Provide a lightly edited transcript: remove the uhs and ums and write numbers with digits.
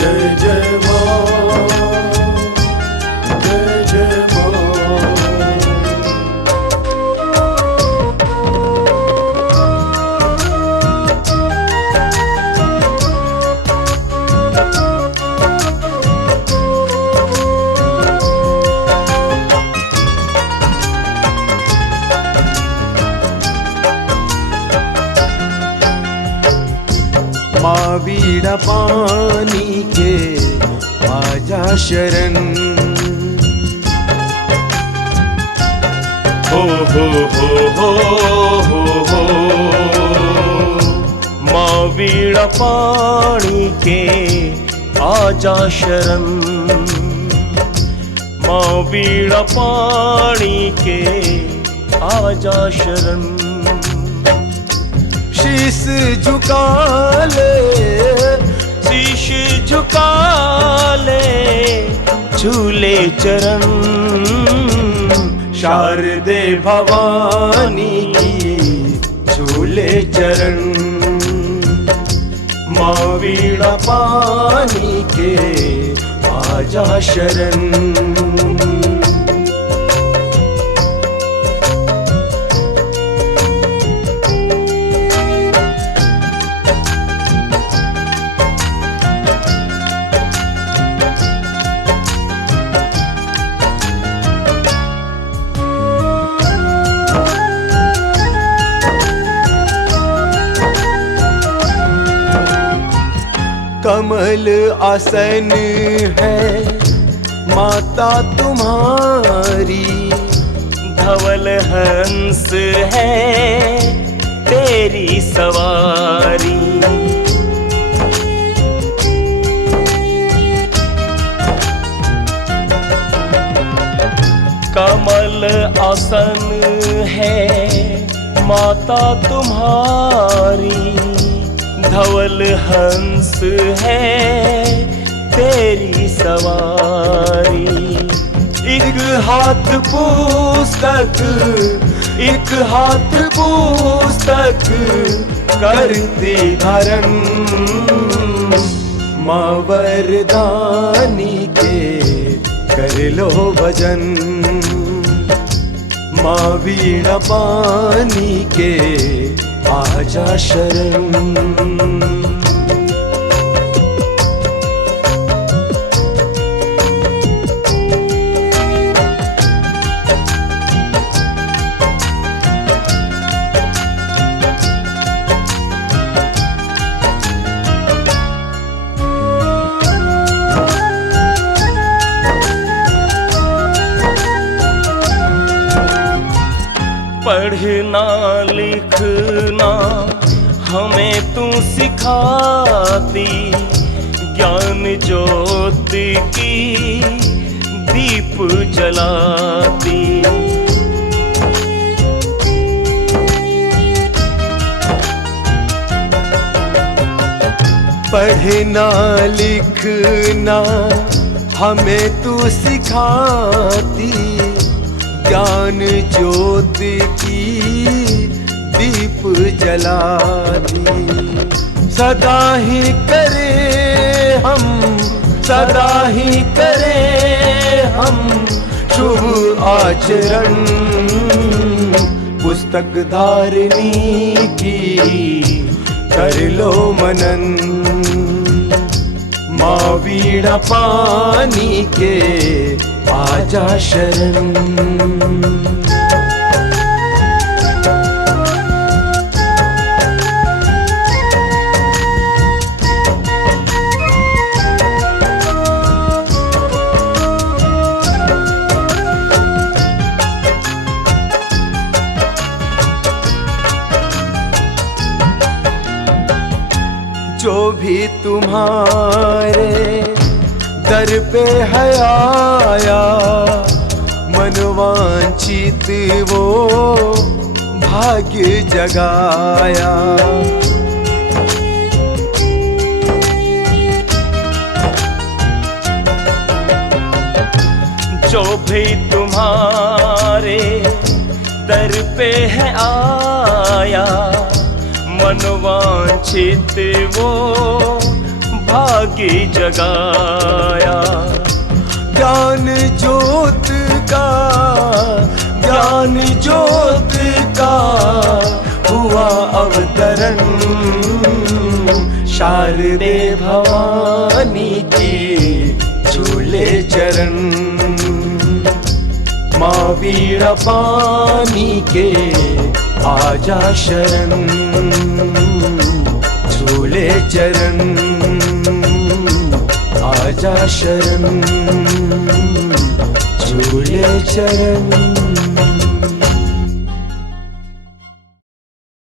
जय जय माँ, जय जय माँ। माँ बीड़ा पानी के आजा शरण, हो हो माँ वीणा पानी के आजा शरण, माँ वीणा पानी के आजा शरण। शीश झुका ले, शीश झुका ले, झूले चरण, शारदे भवानी की झूले चरण। माँ वीणा पानी के आजा शरण। कमल आसन है माता तुम्हारी, धवल हंस है तेरी सवारी। कमल आसन है माता तुम्हारी, धवल हंस है तेरी सवारी। एक हाथ पुस्तक, एक हाथ पुस्तक करती धारण। माँ वरदानी के कर लो भजन, माँ वीणा पानी के आजा शरण। पढ़ना लिखना हमें तू सिखाती, ज्ञान ज्योति की दीप जलाती। पढ़ना लिखना हमें तू सिखाती, ज्ञान ज्योति की दीप जलाती। सदा ही करे हम, सदा ही करे हम शुभ आचरण। पुस्तक धारिणी की कर लो मनन, माँ वीणा पानी के आजा शरण। जो भी तुम्हारे दर पे है आया, मनवांचित वो भाग्य जगाया। जो भी तुम्हारे दर पे है आया, मनवांछित वो भाग्य की जगाया। ज्ञान ज्योत का, ज्ञान ज्योत का हुआ अवतरण, शारदे भवानी की झूले चरण। माँ वीणा पानी के आजा शरण, झूले चरण आजा शरण, झूले चरण।